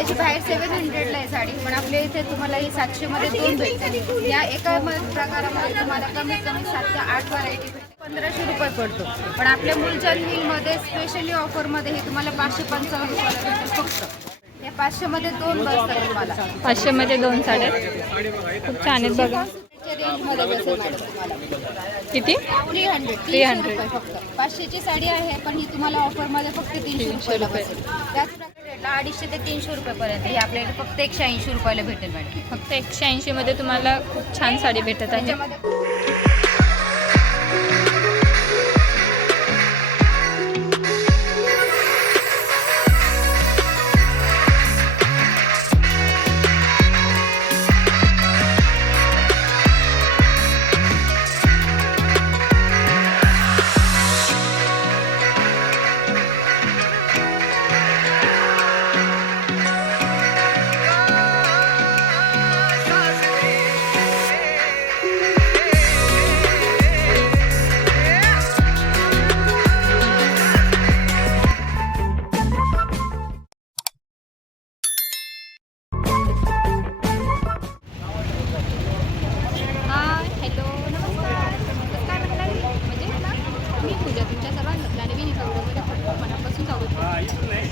त्याची बाहेर 700ला आहे साडी, पण आपल्या इथे तुम्हाला ही 700 मध्ये 2 भेटते. या एका प्रकारामध्ये तुम्हाला कमीत कमी 7 ते 8 व्हरायटी भेटते. 1500 रुपये पडतो, पण आपल्या मूलचंद मिलमध्ये स्पेशली ऑफरमध्ये हे तुम्हाला 555 रुपयाला भेटेल फक्त. या 500 मध्ये 2 बसतात तुम्हाला. 500 मध्ये 2 साड्या खूप छान आहेत बघा. रेंजमध्ये बसेल मॅडम तुम्हाला. किती? 300 रुपये फक्त. 500 ची साडी आहे, पण ही तुम्हाला ऑफरमध्ये फक्त 300 रुपयाला बसेल. त्याच प्रकारे रेटला 250 ते 300 रुपयापर्यंत ही आपल्याला फक्त 180 रुपयाला भेटेल मॅडम. फक्त 180 मध्ये तुम्हाला खूप छान साडी भेटत आहे. त्याच्यामध्ये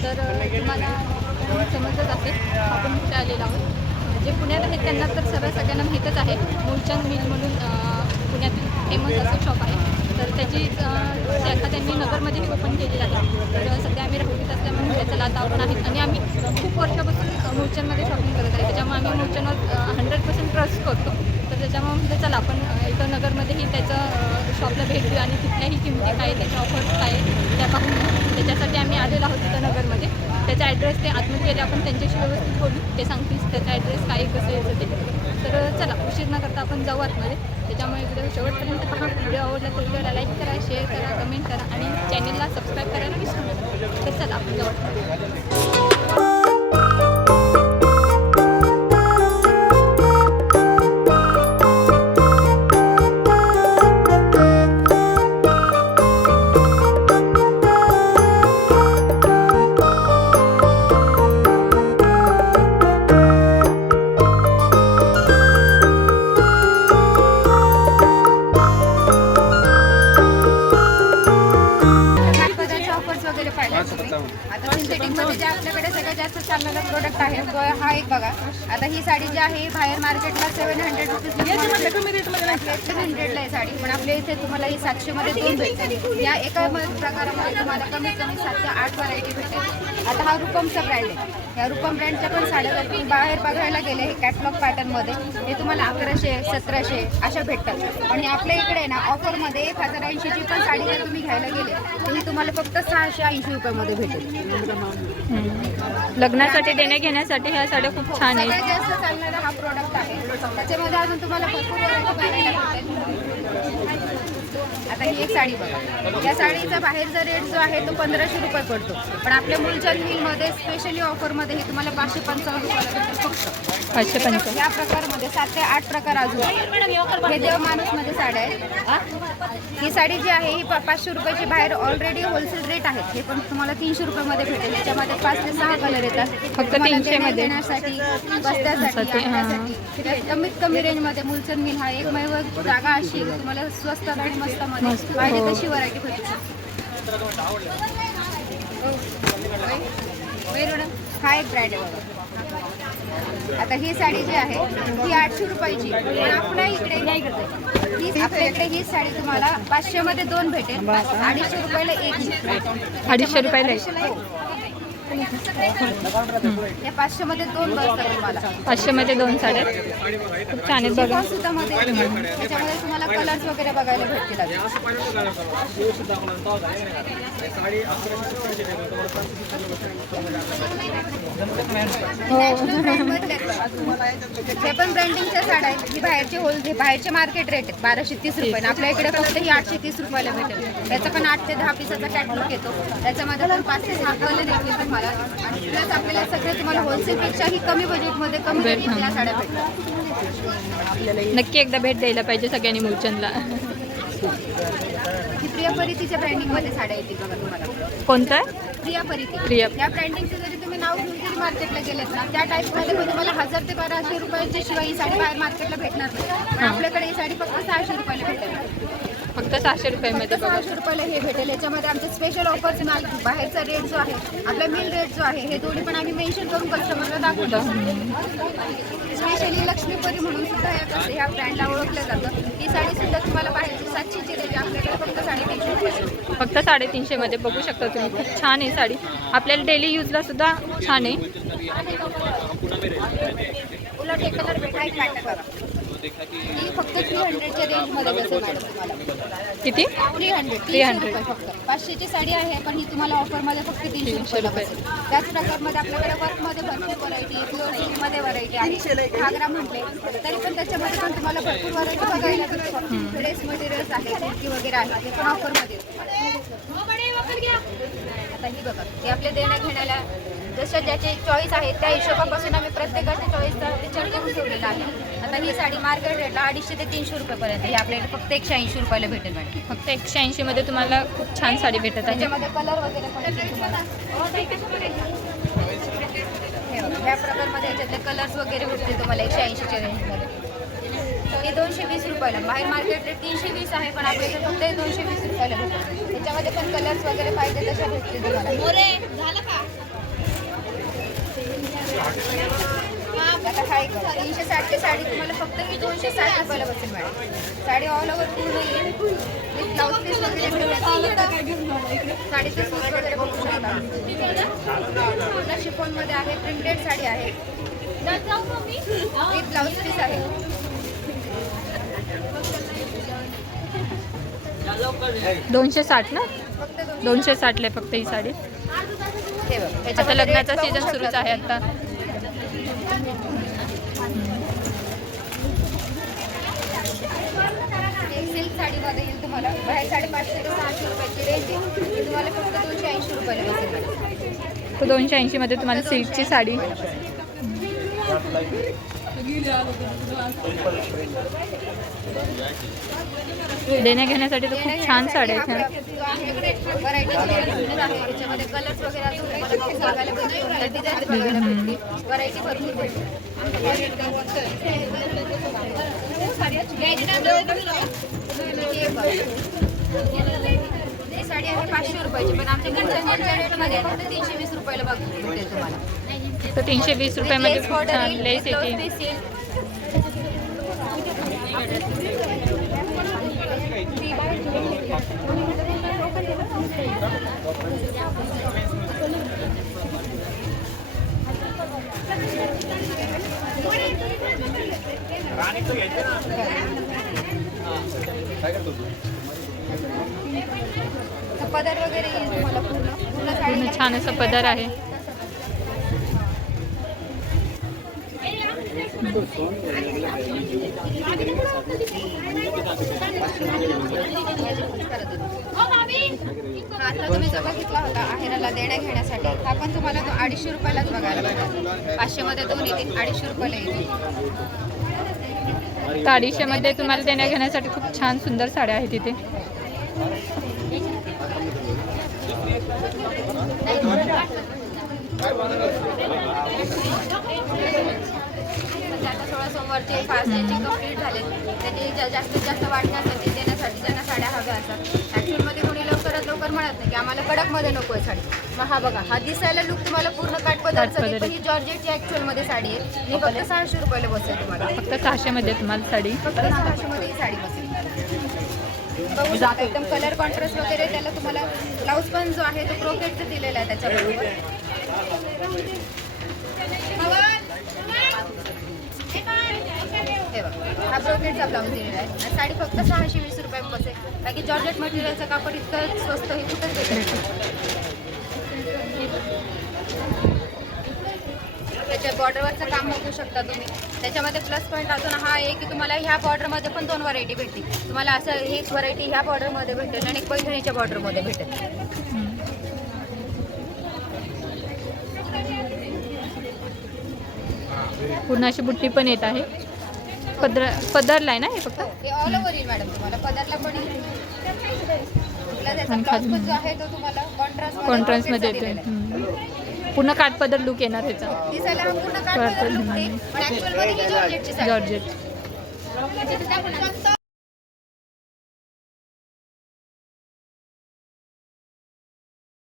तर तुम्हाला समजत असेल आपण कुठे आलेलो आहोत. जे पुण्यात आहेत त्यांना तर सगळ्यांना माहीतच आहे. मूलचंद मिल म्हणून पुण्यातील फेमस असं शॉप आहे. तर त्याची शाखा त्यांनी नगरमध्येही ओपन केलेली आहे. तर सध्या आम्ही राहुरीत असल्यामुळे त्याचा आता आपण आहेत आणि आम्ही खूप वर्षापासून मूलचंदमध्ये शॉपिंग करत आहे. त्याच्यामुळे आम्ही मूलचंदवर 100% ट्रस्ट करतो. तर त्याच्यामुळे म्हटलं चला आपण इथं नगरमध्येही त्याचं शॉपला भेट देऊ आणि तिथल्याही किमती काय, त्याच्या ऑफर्स काय त्या पाहून. त्याच्यासाठी आम्ही आलेलो आहोत तिथं नगरमध्ये. त्याचा ॲड्रेस ते आतमध्ये गेले आपण त्यांच्याशी व्यवस्थित बोलू. ते सांगतील त्याचा ॲड्रेस काय कसं यायचं ते. तर चला उशीर न करता आपण जाऊ आतमध्ये. त्याच्यामुळे व्हिडिओ शेवटपर्यंत पहा. व्हिडिओ आवडला तर व्हिडिओला लाईक करा, शेअर करा, कमेंट करा आणि चॅनलला सबस्क्राईब करायला विसरू नका. तर चला आपण जाऊ. आता सिंथेटिकमध्ये जे आपल्याकडे सगळ्यात जास्त चालणारा प्रोडक्ट आहे तो हा एक बघा. आता ही साडी जी आहे बाहेर मार्केटला 700 रुपीज 700ला आहे साडी, पण आपल्या इथे तुम्हाला ही 700 मध्ये 2 भेटते. या एका प्रकारामध्ये तुम्हाला कमीत कमी 7 ते 8 व्हरायटी भेटेल. आता हा रुपमचा ब्रँड आहे. या रुपम ब्रँडच्या पण साड्या जर तुम्ही बाहेर बघायला गेले हे कॅटलॉग पॅटर्नमध्ये हे तुम्हाला 1100 1700 अशा भेटतात. आणि आपल्या इकडे ना ऑफरमध्ये 1080ची पण साडी जर तुम्ही घ्यायला गेले तर ही तुम्हाला फक्त 680 रुपयामध्ये भेटेल. लग्नासाठी देण्या घेण्यासाठी ह्या साड्या खूप छान आहेत. सगळ्यात जास्त चालणारा हा प्रोडक्ट आहे. त्याच्यामध्ये अजून तुम्हाला भरपूर व्हरायटी बघायला भेटेल. आता ही एक साडी बघा. या साडीचा बाहेरचा रेट जो आहे तो 1500 रुपये पडतो, पण आपल्या मूलचंद मिलमध्ये स्पेशली ऑफरमध्ये हे तुम्हाला 555 रुपयाला भेटेल फक्त. 555. या प्रकारमध्ये 7 ते 8 प्रकार अजून हे देव माणूसमध्ये साड्या आहेत. ही साडी जी आहे ही 500 रुपयाची बाहेर ऑलरेडी होलसेल रेट आहे. हे पण तुम्हाला 300 रुपयामध्ये भेटेल. याच्यामध्ये 5 ते 6 कलर येतात. फक्त 300 मध्ये देण्यासाठी बस्त्यासाठी कमीत कमी रेंजमध्ये मूलचंद मिल हा एकमेव जागा अशी तुम्हाला स्वस्त आणि मस्त मध्ये पाहिजे तशी व्हरायटी भेटू शकते. हा एक ब्रँड आहे बघा. आता ही साडी जी आहे ही 800 रुपयाची, पण आपल्या इकडे नाही करते. आपल्या इकडे ही साडी तुम्हाला 500 मध्ये 2 भेटेल. 250 रुपयाला एक. 250 रुपयाला आहे. या 500 मध्ये 2 बसतात तुम्हाला. 500 मध्ये 2 साड्या खूप छान आहेत बघा. सुतामध्ये त्याच्यामध्ये तुम्हाला कलर्स वगैरे बघायला भेटतील. हे पण ब्रँडिंगच्या साड्या आहेत. ही बाहेरचे मार्केट रेट आहेत 1230 रुपये. आपल्या इकडे फक्त ही 830 रुपयाला भेटेल. त्याचा पण 8 ते 10 पिसाचा कॅटलॉग येतो. त्याच्यामध्ये पण 5 ते 6 कलर येतील तुम्हाला. आणि प्लस आपल्याला सगळे तुम्हाला होलसेलपेक्षाही कमी बजेटमध्ये कमी रेटमध्ये या साड्या भेटतात. नक्की एकदा भेट द्यायला पाहिजे सगळ्यांनी मूलचंदला. ही प्रिया परितीच्या ब्रँडिंगमध्ये साड्या येतील बघा तुम्हाला. कोणतं? प्रिया परिती. प्रिया. या ब्रँडिंगचं जरी तुम्ही नाव नाव घेऊन जरी मार्केटला गेलेत ना, त्या टाईपमध्ये पण तुम्हाला 1000 ते 1200 रुपयांच्या शिवाय ही साडी बाहेर मार्केटला भेटणार नाही. पण आपल्याकडे ही साडी फक्त 600 रुपयाला भेटेल. फक्त 600 रुपयामध्ये फक्त 600 रुपयाला हे भेटेल. याच्यामध्ये आमचे स्पेशल ऑफर्स माल बाहेरचा रेट जो आहे, आपला मिल रेट जो आहे, हे दोन्ही पण आम्ही मेन्शन करून कस्टमरला दाखवतो. स्पेशली लक्ष्मीपरी म्हणून सुद्धा ह्या ब्रँडला ओळखलं जातं. ही साडी सुद्धा तुम्हाला बाहेरची 700ची रेट, आपल्याकडे फक्त 350 रुपये. फक्त 350 मध्ये बघू शकता तुम्ही. खूप छान आहे साडी, आपल्याला डेली यूजला सुद्धा छान आहे. उलट हे कलर भेटाय पॅटर्न ही फक्त 300च्या रेंजमध्ये बसेल मॅडम तुम्हाला. किती? 300 फक्त. 500ची साडी आहे, पण ही तुम्हाला ऑफरमध्ये फक्त 300 रुपये बसेल. त्याच प्रकारमध्ये आपल्याकडे वर्कमध्ये भरपूर व्हरायटी, प्युअर सिल्कमध्ये व्हरायटी आहे. घागरा म्हटले तरी पण त्याच्यामध्ये पण तुम्हाला भरपूर व्हरायटी बघायला भेटतात. ड्रेस मटेरियल्स आहे, कुर्ती वगैरे आहे, ते पण ऑफरमध्ये. आता ही बघा, हे आपले देण्या घेण्याला जसं ज्याचे चॉईस आहे त्या हिशोबापासून आम्ही प्रत्येकाच्या चॉईसचा विचार करून ठेवलेला आहे. आता ही साडी मार्केट रेटला 250 ते 300 रुपयेपर्यंत, ही आपल्याला फक्त 180 रुपयाला भेटेल मॅडम. फक्त 180 मध्ये तुम्हाला खूप छान साडी भेटत आहे. त्याच्यामध्ये कलर वगैरे पण येतील तुम्हाला. ह्या प्रकारमध्ये याच्यातले कलर्स वगैरे भेटतील तुम्हाला 180च्या रेंजमध्ये. हे 220 रुपयाला, बाहेर मार्केट रेट 320 आहे, पण आपल्या इथे फक्त 220 रुपयाला भेटेल. त्याच्यामध्ये पण कलर्स वगैरे पाहिजे तशा भेटतील तुम्हाला. आता हा एक 360ची साडी तुम्हाला फक्त ही 260 रुपयाला बसेल मॅडम. साडी ऑल ओव्हर पूर्ण येईल, विथ ब्लाऊज पीस वगैरे भेटेल. साडीचे सूट वगैरे बघू शकता. पूर्ण शिफॉनमध्ये आहे, प्रिंटेड साडी आहे, विथ ब्लाऊज पीस आहे. 260 ना? फक्त 260 ला फक्त ही साडी. हे बघ, आता याच्यामध्ये लग्नाचा rate बघू सीझन शकता सुरूच आहे तुम्ही. आता. एक सिल्क साडीमध्ये येईल तुम्हाला, बाहेर 550 ते 600 रुपयाची रेंज आहे. ती तुम्हाला फक्त 280 रुपयाला बसेल मॅडम. तो 280 मध्ये तुम्हाला सिल्कची साडी. देण्या घेण्यासाठी तर खूप छान साड्या आहेत. व्हरायटी आहे, त्याच्यामध्ये कलर्स वगैरे अजून तुम्हाला खूप बघायला भेटतील, डिझाईन बघायला भेटतील, व्हरायटी भरपूर भेटतील. ही साडी आहे 500 रुपयाची, पण आमच्या रेटमध्ये फक्त 320 रुपयाला भेटेल तुम्हाला. तर 320 रुपयामध्ये खूप छान लेस येते. पदर वगैरे येईल तुम्हाला पूर्ण पूर्ण पूर्ण साडी. छान असं पदर आहे. आता तुम्ही जो बघितला होता आहेराला देण्या घेण्यासाठी, हा पण तुम्हाला तो 250 रुपयालाच बघायला भेटेल. 500 मध्ये दोन येतील, 250 रुपयाला येतील. 250 मध्ये तुम्हाला देण्या घेण्यासाठी खूप छान सुंदर साड्या आहेत इथे. आता 16 सोमवारचे 5 डेची कंप्लीट झाले, त्यांनी जास्तीत जास्त वाटण्यासाठी देण्यासाठी ज्यांना साड्या हव्या असतात. ॲक्च्युअलमध्ये कोणी लवकरात लवकर म्हणत नाही की आम्हाला कडकमध्ये नको आहे साडी. मग हा बघा, हा दिसायला लुक तुम्हाला पूर्ण काठपदरचा आहे, पण ही जॉर्जेटची ॲक्च्युअलमध्ये साडी आहे. ही फक्त 600 रुपयाला बसेल तुम्हाला. फक्त 600 मध्ये तुम्हाला साडी. फक्त 600 मध्ये ही साडी बसेल. बघू शकता एकदम कलर कॉन्ट्रास्ट वगैरे. त्याला तुम्हाला ब्लाऊज पण जो आहे तो क्रोकेटचा दिलेला आहे त्याच्याबरोबर. हे बघा, हा ब्रोकेटचा ब्लाऊज दिलेला आहे आणि साडी फक्त 620 रुपये बसेल. बाकी जॉर्जेट मटेरियलचं कापड इतकं स्वस्त हे कुठंच भेटत नाही. त्याच्या बॉर्डरवरचं काम बघू शकता तुम्ही. त्याच्यामध्ये प्लस पॉईंट अजून हा आहे की तुम्हाला ह्या बॉर्डरमध्ये पण 2 व्हरायटी भेटतील. तुम्हाला असं एक व्हरायटी ह्या बॉर्डरमध्ये भेटेल आणि एक पैठणीच्या बॉर्डरमध्ये भेटेल. पूर्ण अशी बुट्टी पण येत आहे. पदरला आहे ना हे फक्त. हे ऑल ओव्हर येईल मॅडम तुम्हाला. पदरला पण येईल. त्याचा ब्लाऊज पण जो आहे तो तुम्हाला कॉन्ट्रास्ट मध्ये येते. पूर्ण काठपदर लुक येणार ह्याचा. दिसायला हा पूर्ण काठपदर look आहे, पण actual मध्ये ही जॉर्जेटची साडी आहे. जॉर्जेट. फक्त